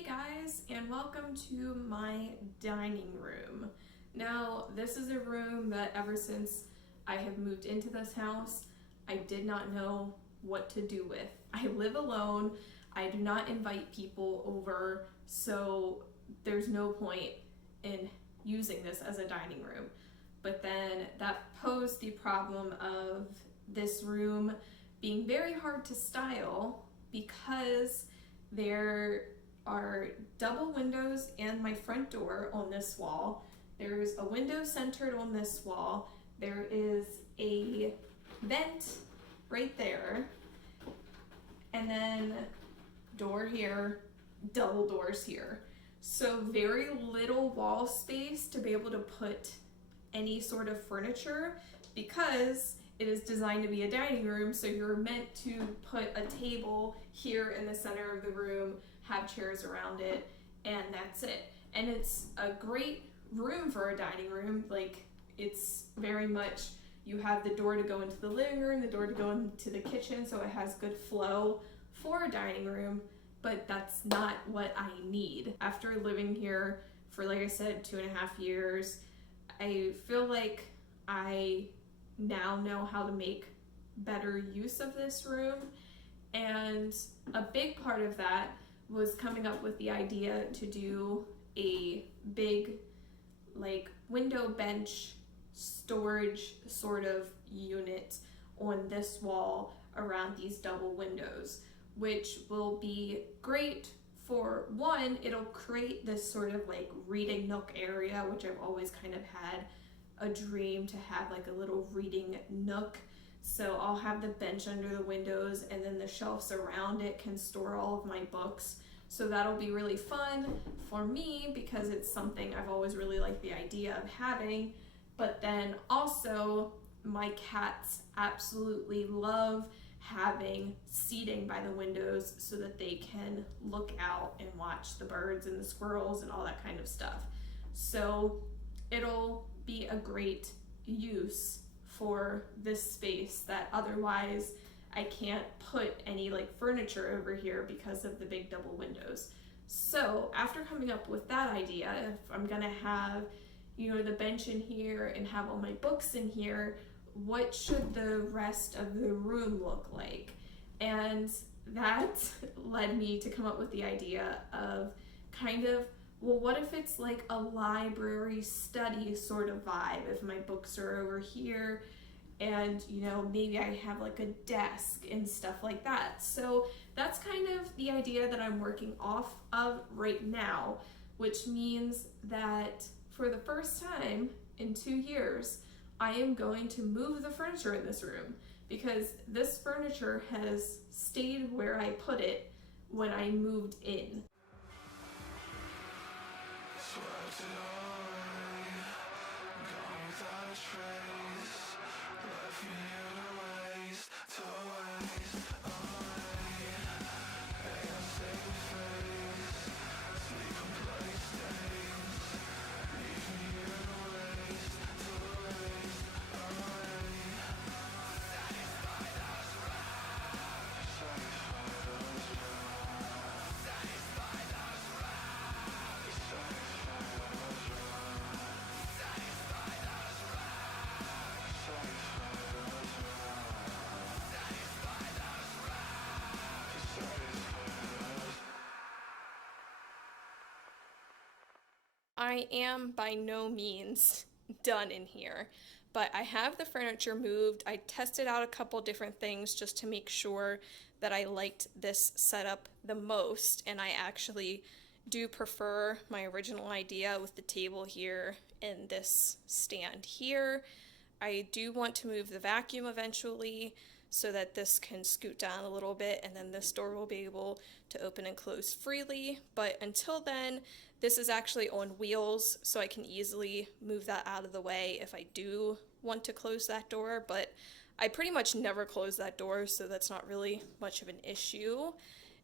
Hey guys, and welcome to my dining room. Now, this is a room that ever since I have moved into this house, I did not know what to do with. I live alone, I do not invite people over, so there's no point in using this as a dining room. But then that posed the problem of this room being very hard to style because there are double windows and my front door on this wall. There's a window centered on this wall. There is a vent right there. And then door here, double doors here. So very little wall space to be able to put any sort of furniture because it is designed to be a dining room, so you're meant to put a table here in the center of the room, have chairs around it, and that's it. And it's a great room for a dining room. Like, it's very much, you have the door to go into the living room, the door to go into the kitchen, so it has good flow for a dining room, but that's not what I need. After living here for, like I said, 2.5 years, I feel like I now know how to make better use of this room, and a big part of that was coming up with the idea to do a big like window bench storage sort of unit on this wall around these double windows, which will be great. For one, it'll create this sort of like reading nook area, which I've always kind of had a dream to have, like a little reading nook. So I'll have the bench under the windows, and then the shelves around it can store all of my books. So that'll be really fun for me because it's something I've always really liked the idea of having. But then also my cats absolutely love having seating by the windows so that they can look out and watch the birds and the squirrels and all that kind of stuff. So it'll be a great use for this space that otherwise I can't put any like furniture over here because of the big double windows. So after coming up with that idea, if I'm gonna have, the bench in here and have all my books in here, what should the rest of the room look like? And that led me to come up with the idea of kind of, well, what if it's like a library study sort of vibe? If my books are over here and, maybe I have like a desk and stuff like that. So that's kind of the idea that I'm working off of right now, which means that for the first time in 2 years, I am going to move the furniture in this room because this furniture has stayed where I put it when I moved in. I am by no means done in here, but I have the furniture moved. I tested out a couple different things just to make sure that I liked this setup the most, and I actually do prefer my original idea with the table here and this stand here. I do want to move the vacuum eventually so that this can scoot down a little bit, and then this door will be able to open and close freely. But until then, this is actually on wheels, so I can easily move that out of the way if I do want to close that door. But I pretty much never close that door, so that's not really much of an issue.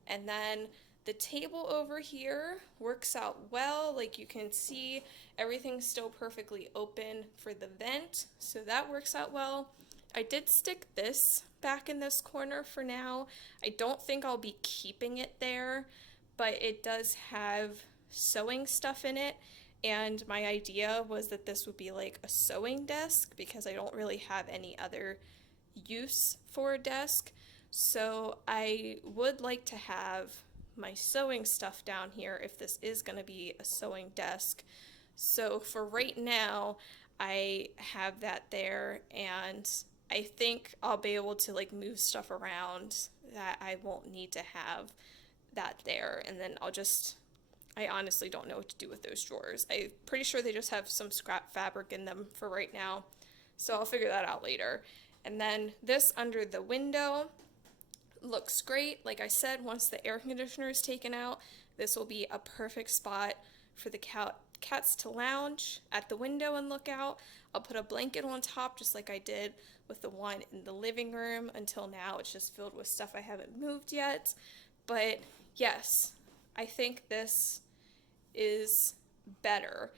And then the table over here works out well. Like you can see, everything's still perfectly open for the vent, so that works out well. I did stick this back in this corner for now. I don't think I'll be keeping it there, but it does have sewing stuff in it. And my idea was that this would be like a sewing desk because I don't really have any other use for a desk. So I would like to have my sewing stuff down here if this is going to be a sewing desk. So for right now, I have that there, and I think I'll be able to like move stuff around that I won't need to have that there. And then I honestly don't know what to do with those drawers. I'm pretty sure they just have some scrap fabric in them for right now. So I'll figure that out later. And then this under the window looks great. Like I said, once the air conditioner is taken out, this will be a perfect spot for the cats to lounge at the window and look out. I'll put a blanket on top just like I did with the one in the living room. Until now, it's just filled with stuff I haven't moved yet. But yes, I think this is better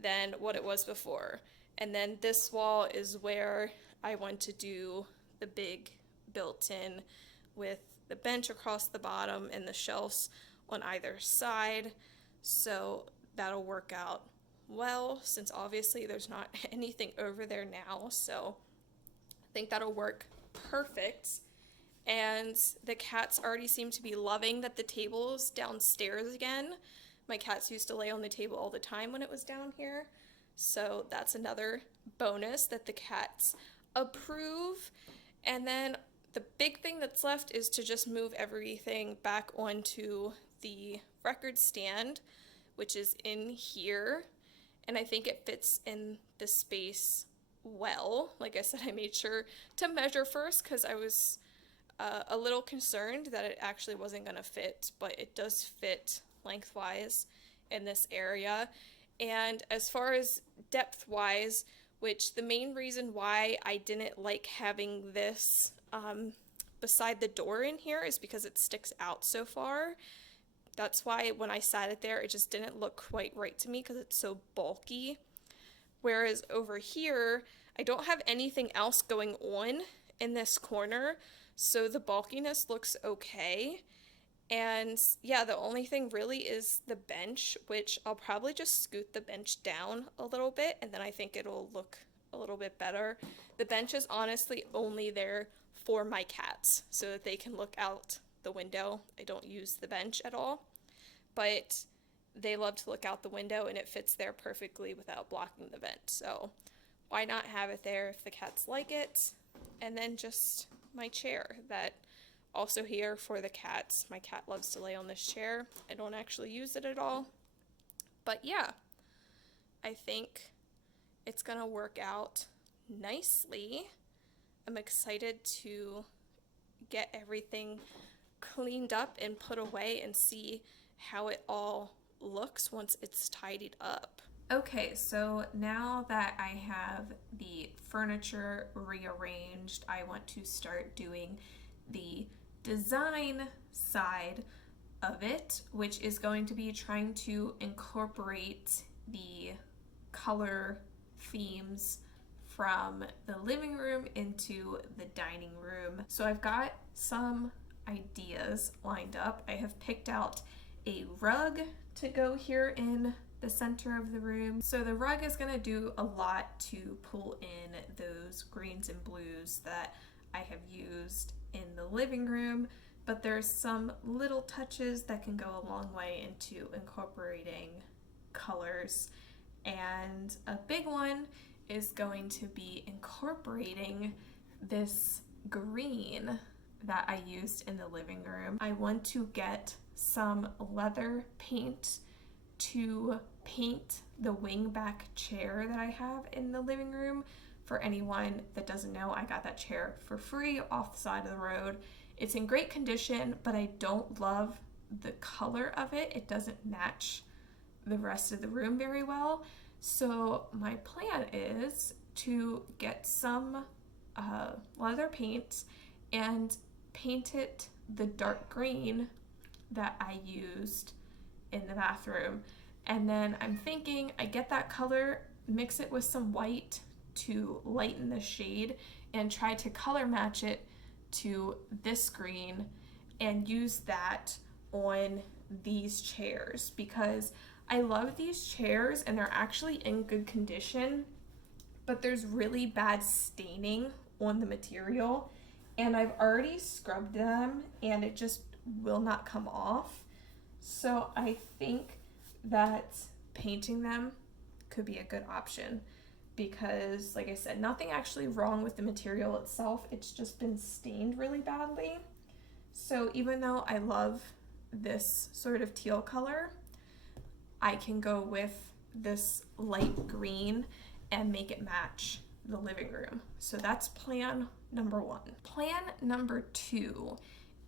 than what it was before. And then this wall is where I want to do the big built-in with the bench across the bottom and the shelves on either side. So that'll work out well, since obviously there's not anything over there now. So I think that'll work perfect. And the cats already seem to be loving that the table's downstairs again. My cats used to lay on the table all the time when it was down here. So that's another bonus that the cats approve. And then the big thing that's left is to just move everything back onto the record stand, which is in here. And I think it fits in the space well. Like I said, I made sure to measure first because I was a little concerned that it actually wasn't going to fit, but it does fit lengthwise in this area. And as far as depth-wise, which the main reason why I didn't like having this beside the door in here is because it sticks out so far. That's why when I sat it there, it just didn't look quite right to me because it's so bulky. Whereas over here, I don't have anything else going on in this corner, so the bulkiness looks okay. And yeah, the only thing really is the bench, which I'll probably just scoot the bench down a little bit, and then I think it'll look a little bit better. The bench is honestly only there for my cats, so that they can look out the window. I don't use the bench at all, but they love to look out the window, and it fits there perfectly without blocking the vent. So why not have it there if the cats like it? And then just my chair that also here for the cats. My cat loves to lay on this chair. I don't actually use it at all. But yeah, I think it's gonna work out nicely. I'm excited to get everything cleaned up and put away and see how it all looks once it's tidied up. Okay, so now that I have the furniture rearranged, I want to start doing the design side of it, which is going to be trying to incorporate the color themes from the living room into the dining room. So I've got some ideas lined up. I have picked out a rug to go here in the center of the room. So the rug is going to do a lot to pull in those greens and blues that I have used in the living room, but there's some little touches that can go a long way into incorporating colors. And a big one is going to be incorporating this green that I used in the living room. I want to get some leather paint to paint the wingback chair that I have in the living room. For anyone that doesn't know, I got that chair for free off the side of the road. It's in great condition, but I don't love the color of it. It doesn't match the rest of the room very well. So my plan is to get some leather paint and paint it the dark green that I used in the bathroom. And then I'm thinking I get that color, mix it with some white to lighten the shade, and try to color match it to this green and use that on these chairs because I love these chairs and they're actually in good condition, but there's really bad staining on the material, and I've already scrubbed them and it just will not come off. So I think that painting them could be a good option because, like I said, nothing actually wrong with the material itself, it's just been stained really badly. So even though I love this sort of teal color, I can go with this light green and make it match the living room. So that's plan number one. Plan number two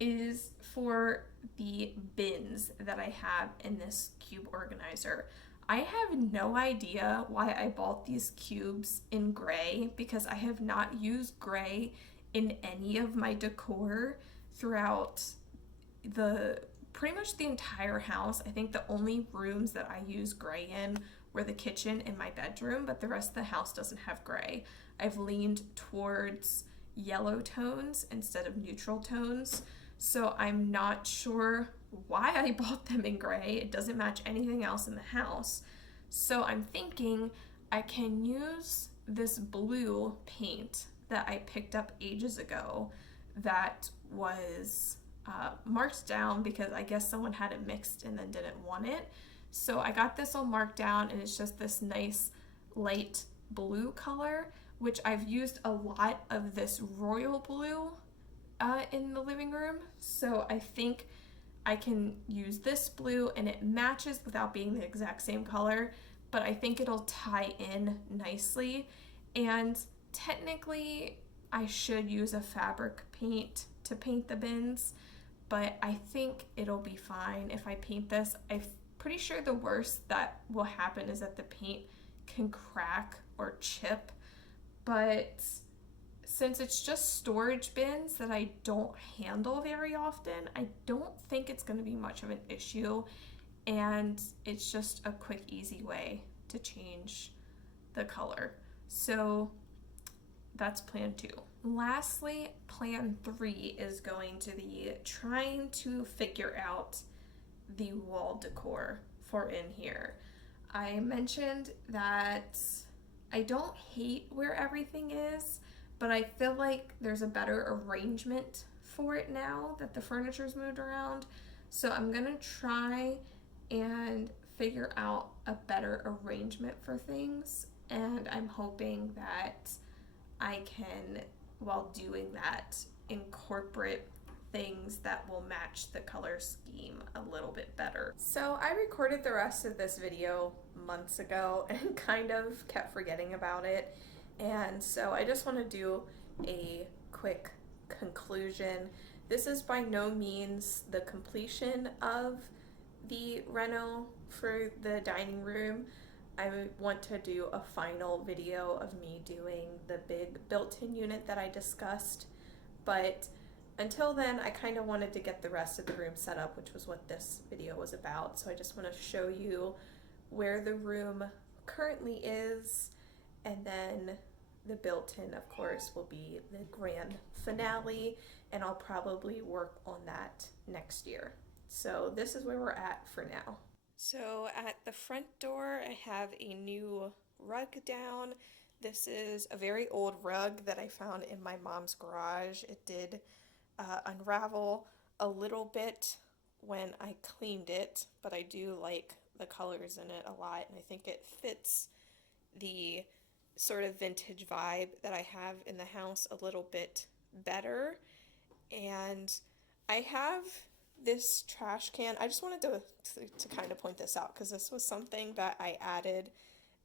is for the bins that I have in this cube organizer. I have no idea why I bought these cubes in gray because I have not used gray in any of my decor throughout pretty much the entire house. I think the only rooms that I use gray in were the kitchen and my bedroom, but the rest of the house doesn't have gray. I've leaned towards yellow tones instead of neutral tones, so I'm not sure why I bought them in gray. It doesn't match anything else in the house. So I'm thinking I can use this blue paint that I picked up ages ago that was marked down because I guess someone had it mixed and then didn't want it. So I got this all marked down and it's just this nice light blue color, which I've used a lot of this royal blue in the living room. So I think I can use this blue and it matches without being the exact same color, but I think it'll tie in nicely. And technically I should use a fabric paint to paint the bins, but I think it'll be fine if I paint this. I'm pretty sure the worst that will happen is that the paint can crack or chip, but since it's just storage bins that I don't handle very often, I don't think it's going to be much of an issue, and it's just a quick, easy way to change the color. So that's plan two. Lastly, plan three is going to be trying to figure out the wall decor for in here. I mentioned that I don't hate where everything is, but I feel like there's a better arrangement for it now that the furniture's moved around. So I'm gonna try and figure out a better arrangement for things, and I'm hoping that I can, while doing that, incorporate things that will match the color scheme a little bit better. So I recorded the rest of this video months ago and kind of kept forgetting about it, and so I just want to do a quick conclusion. This is by no means the completion of the reno for the dining room. I want to do a final video of me doing the big built-in unit that I discussed, but until then I kind of wanted to get the rest of the room set up, which was what this video was about. So I just want to show you where the room currently is, and then the built-in, of course, will be the grand finale, and I'll probably work on that next year. So this is where we're at for now. So at the front door, I have a new rug down. This is a very old rug that I found in my mom's garage. It did unravel a little bit when I cleaned it, but I do like the colors in it a lot, and I think it fits the sort of vintage vibe that I have in the house a little bit better. And I have this trash can. I just wanted to kind of point this out because this was something that I added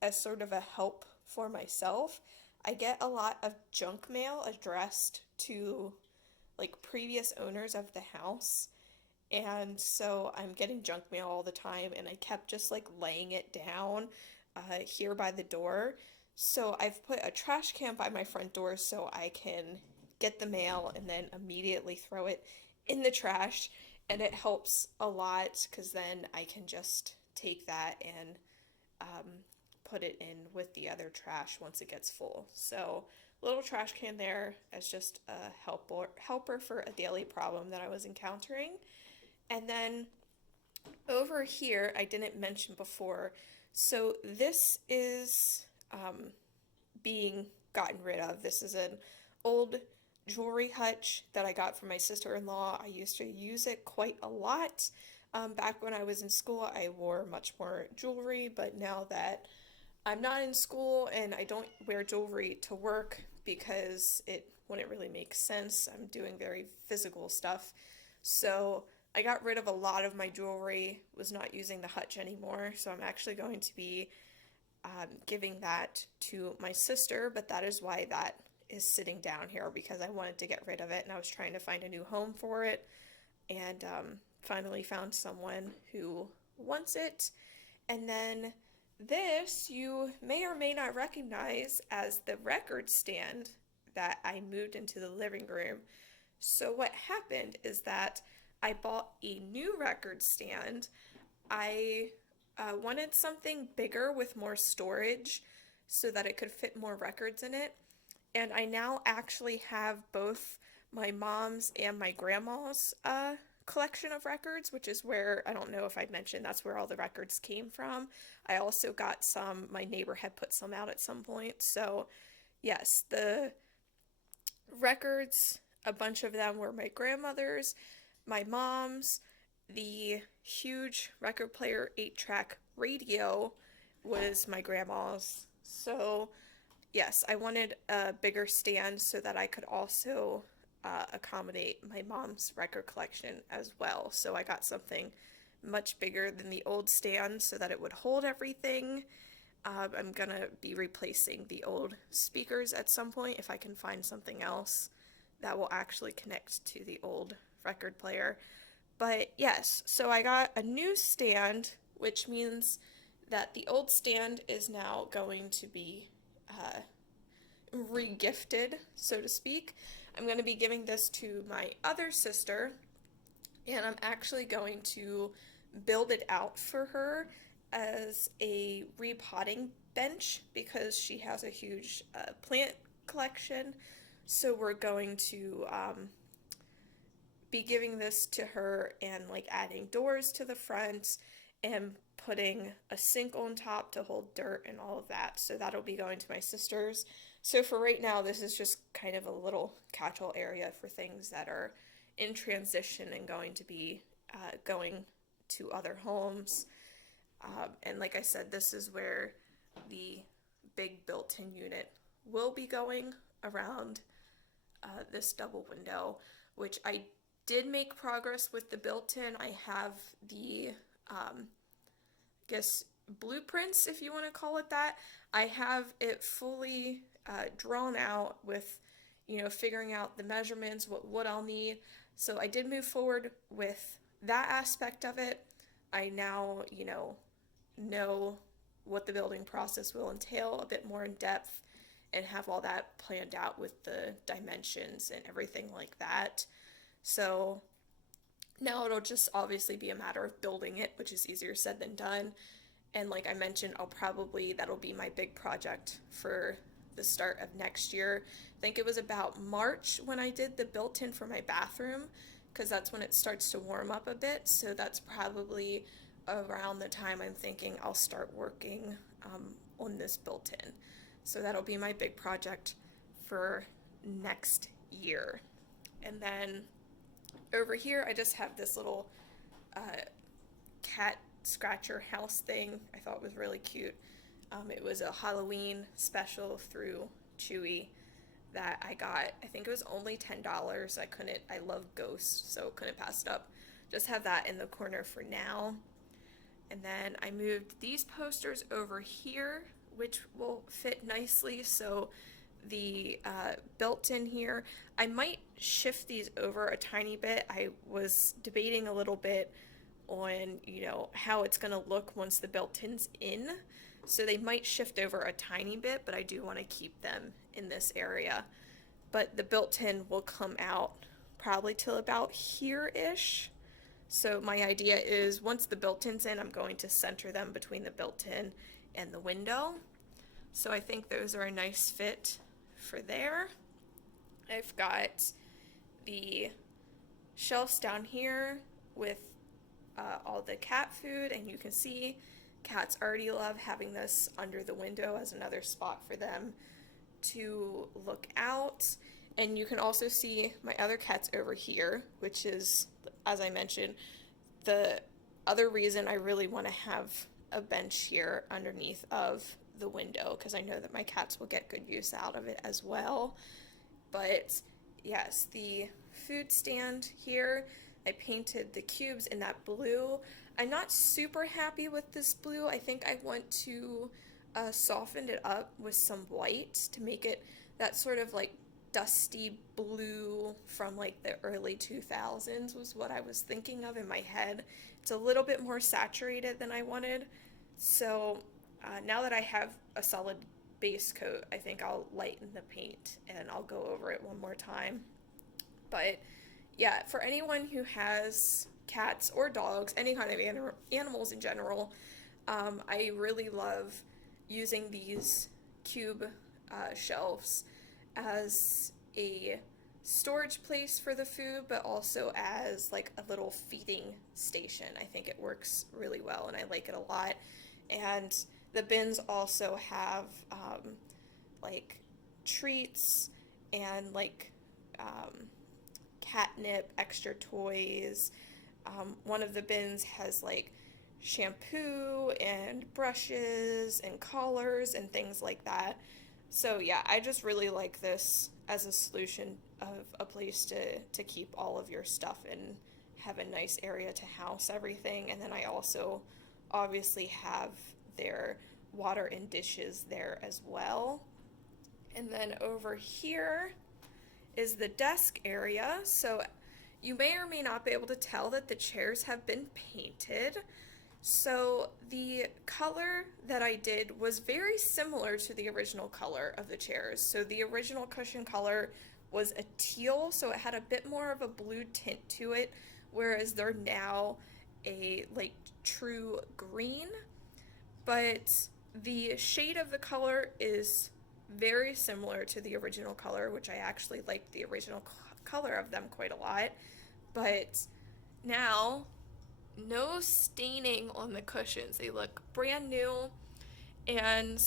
as sort of a help for myself. I get a lot of junk mail addressed to like previous owners of the house, and so I'm getting junk mail all the time, and I kept just like laying it down here by the door. So I've put a trash can by my front door so I can get the mail and then immediately throw it in the trash, and it helps a lot because then I can just take that and put it in with the other trash once it gets full. So little trash can there as just a helper for a daily problem that I was encountering. And then Over here, I didn't mention before, so this is being gotten rid of. This is an old jewelry hutch that I got from my sister-in-law. I used to use it quite a lot. Back when I was in school, I wore much more jewelry, but now that I'm not in school and I don't wear jewelry to work because it wouldn't really make sense. I'm doing very physical stuff. So I got rid of a lot of my jewelry, was not using the hutch anymore. So I'm actually going to be giving that to my sister, but that is why that is sitting down here because I wanted to get rid of it and I was trying to find a new home for it and finally found someone who wants it. And then this you may or may not recognize as the record stand that I moved into the living room. So what happened is that I bought a new record stand. I wanted something bigger with more storage so that it could fit more records in it. And I now actually have both my mom's and my grandma's collection of records, which is where, I don't know if I mentioned, that's where all the records came from. I also got some, my neighbor had put some out at some point. So yes, the records, a bunch of them were my grandmother's, my mom's, the huge record player 8-track radio was my grandma's. So yes, I wanted a bigger stand so that I could also accommodate my mom's record collection as well. So I got something much bigger than the old stand so that it would hold everything. I'm gonna be replacing the old speakers at some point if I can find something else that will actually connect to the old record player. But yes, so I got a new stand, which means that the old stand is now going to be re-gifted, so to speak. I'm going to be giving this to my other sister, and I'm actually going to build it out for her as a repotting bench because she has a huge plant collection. So we're going to be giving this to her and like adding doors to the front and putting a sink on top to hold dirt and all of that. So that'll be going to my sister's. So for right now, this is just kind of a little catch-all area for things that are in transition and going to be going to other homes. And like I said, this is where the big built-in unit will be going around this double window, which I did make progress with the built-in. I have the, I guess, blueprints, if you want to call it that. I have it fully drawn out with, figuring out the measurements, what I'll need. So I did move forward with that aspect of it. I now, know what the building process will entail a bit more in depth and have all that planned out with the dimensions and everything like that. So now it'll just obviously be a matter of building it, which is easier said than done. And like I mentioned, that'll be my big project for the start of next year. I think it was about March when I did the built-in for my bathroom, because that's when it starts to warm up a bit. So that's probably around the time I'm thinking I'll start working on this built-in. So that'll be my big project for next year. And then over here, I just have this little cat scratcher house thing I thought was really cute. It was a Halloween special through Chewy that I got. I think it was only $10. I love ghosts, so couldn't pass it up. Just have that in the corner for now. And then I moved these posters over here, which will fit nicely. So the built-in here, I might shift these over a tiny bit. I was debating a little bit on, how it's going to look once the built-in's in. So they might shift over a tiny bit, but I do want to keep them in this area. But the built-in will come out probably till about here-ish. So my idea is once the built-in's in, I'm going to center them between the built-in and the window. So I think those are a nice fit for there. I've got the shelves down here with all the cat food, and you can see cats already love having this under the window as another spot for them to look out. And you can also see my other cats over here, which is, as I mentioned, the other reason I really want to have a bench here underneath of the window, because I know that my cats will get good use out of it as well. But yes, the food stand here, I painted the cubes in that blue. I'm not super happy with this blue. I think I want to soften it up with some white to make it that sort of like dusty blue from like the early 2000s was what I was thinking of in my head. It's a little bit more saturated than I wanted. So now that I have a solid base coat, I think I'll lighten the paint and I'll go over it one more time. But yeah, for anyone who has cats or dogs, any kind of animals in general, I really love using these cube shelves as a storage place for the food, but also as like a little feeding station. I think it works really well and I like it a lot. And the bins also have like treats and like catnip, extra toys. One of the bins has like shampoo and brushes and collars and things like that. So yeah, I just really like this as a solution of a place to keep all of your stuff and have a nice area to house everything. And then I also obviously have their water and dishes there as well. And then over here is the desk area. So you may or may not be able to tell that the chairs have been painted. So the color that I did was very similar to the original color of the chairs. So the original cushion color was a teal, so it had a bit more of a blue tint to it, whereas they're now a like true green. But the shade of the color is very similar to the original color, which I actually liked the original color of them quite a lot. But now, no staining on the cushions. They look brand new. And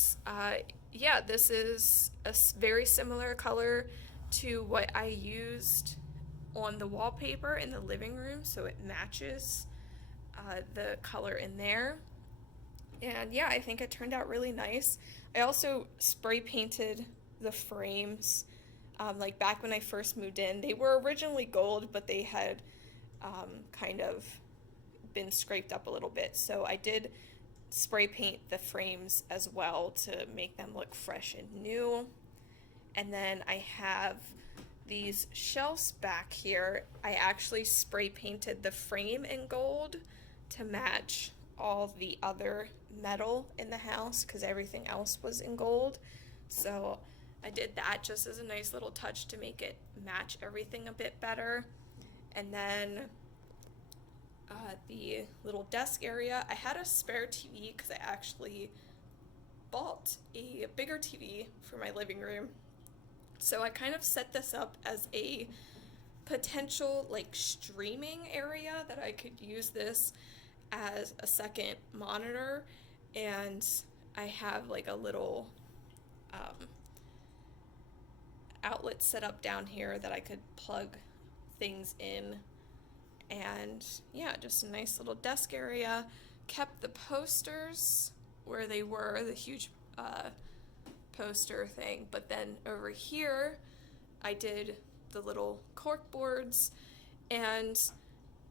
yeah, this is a very similar color to what I used on the wallpaper in the living room, so it matches the color in there. And yeah, I think it turned out really nice. I also spray painted the frames. Like back when I first moved in, they were originally gold, but they had kind of been scraped up a little bit. So I did spray paint the frames as well to make them look fresh and new. And then I have these shelves back here. I actually spray painted the frame in gold to match all the other metal in the house because everything else was in gold. So I did that just as a nice little touch to make it match everything a bit better. And then the little desk area, I had a spare TV because I actually bought a bigger TV for my living room. So I kind of set this up as a potential like streaming area that I could use this as a second monitor. And I have like a little outlet set up down here that I could plug things in. And yeah, just a nice little desk area. Kept the posters where they were, the huge poster thing, but then over here I did the little cork boards, and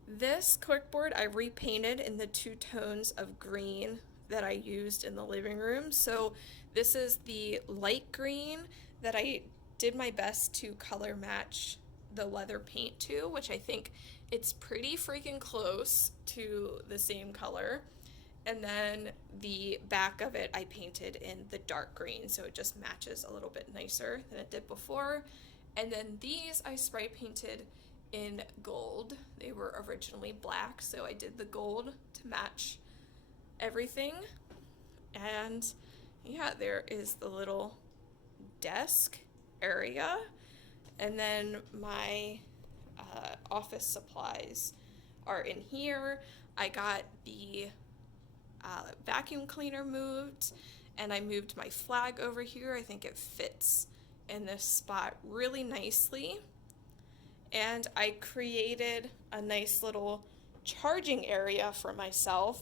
this cork board I repainted in the two tones of green that I used in the living room. So this is the light green that I did my best to color match the leather paint to, which I think it's pretty freaking close to the same color. And then the back of it I painted in the dark green, so it just matches a little bit nicer than it did before. And then these I spray painted in gold. They were originally black, so I did the gold to match everything. And yeah, there is the little desk area. And then my office supplies are in here. I got the vacuum cleaner moved, and I moved my flag over here. I think it fits in this spot really nicely. And I created a nice little charging area for myself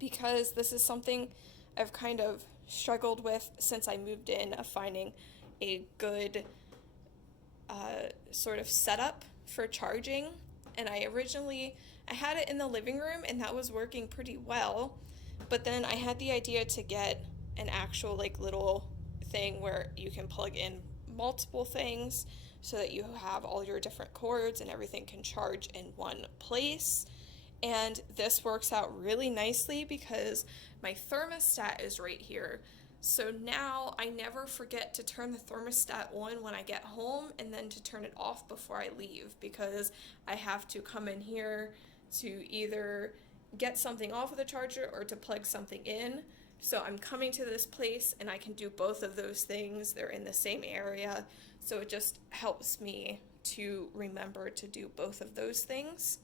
because this is something I've kind of struggled with since I moved in, of finding a good sort of setup for charging. And I had it in the living room, and that was working pretty well, but then I had the idea to get an actual like little thing where you can plug in multiple things so that you have all your different cords and everything can charge in one place. And this works out really nicely because my thermostat is right here. So now I never forget to turn the thermostat on when I get home, and then to turn it off before I leave, because I have to come in here to either get something off of the charger or to plug something in. So I'm coming to this place and I can do both of those things. They're in the same area. So it just helps me to remember to do both of those things.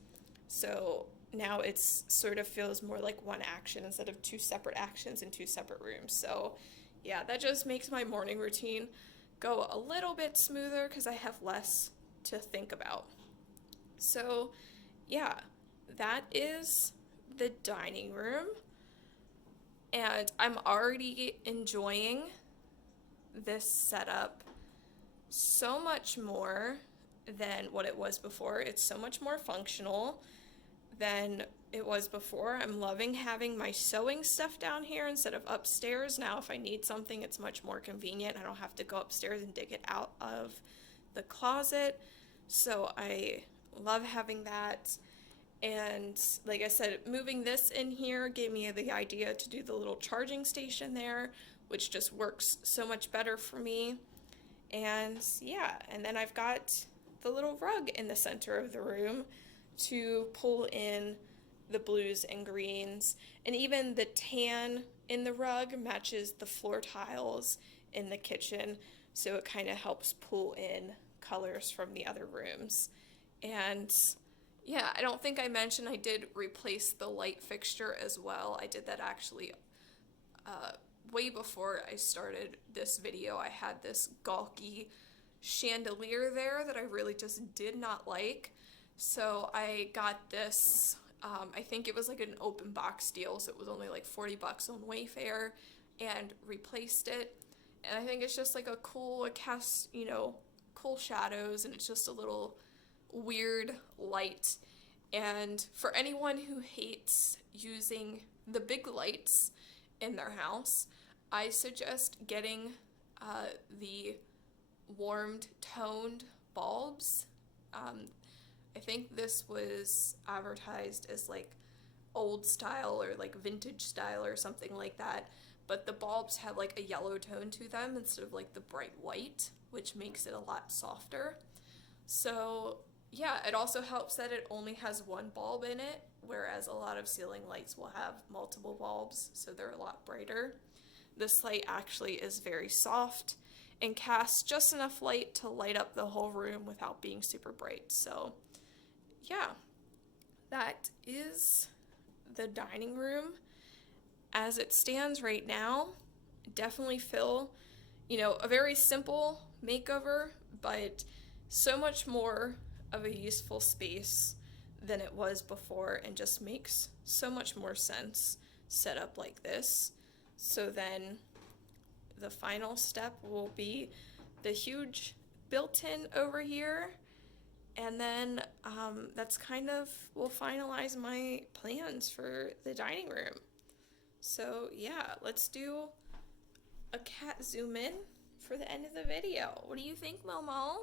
So now it's sort of feels more like one action instead of two separate actions in two separate rooms. So yeah, that just makes my morning routine go a little bit smoother because I have less to think about. So yeah, that is the dining room. And I'm already enjoying this setup so much more than what it was before. It's so much more functional than it was before. I'm loving having my sewing stuff down here instead of upstairs. Now if I need something, it's much more convenient. I don't have to go upstairs and dig it out of the closet. So I love having that. And like I said, moving this in here gave me the idea to do the little charging station there, which just works so much better for me. And yeah, and then I've got the little rug in the center of the room to pull in the blues and greens. And even the tan in the rug matches the floor tiles in the kitchen, so it kind of helps pull in colors from the other rooms. And yeah, I don't think I mentioned I did replace the light fixture as well. I did that actually way before I started this video. I had this gawky chandelier there that I really just did not like. So I got this, I think it was like an open box deal, so it was only like 40 bucks on Wayfair, and replaced it. And I think it's just like a cool, it casts, cool shadows, and it's just a little weird light. And for anyone who hates using the big lights in their house, I suggest getting the warmed toned bulbs. I think this was advertised as like old style or like vintage style or something like that, but the bulbs have like a yellow tone to them instead of like the bright white, which makes it a lot softer. So yeah, it also helps that it only has one bulb in it, whereas a lot of ceiling lights will have multiple bulbs, so they're a lot brighter. This light actually is very soft and casts just enough light to light up the whole room without being super bright. So yeah, that is the dining room as it stands right now. Definitely feel, a very simple makeover, but so much more of a useful space than it was before, and just makes so much more sense set up like this. So then the final step will be the huge built-in over here, and then that's kind of will finalize my plans for the dining room. So yeah, let's do a cat zoom in for the end of the video. What do you think, Momo?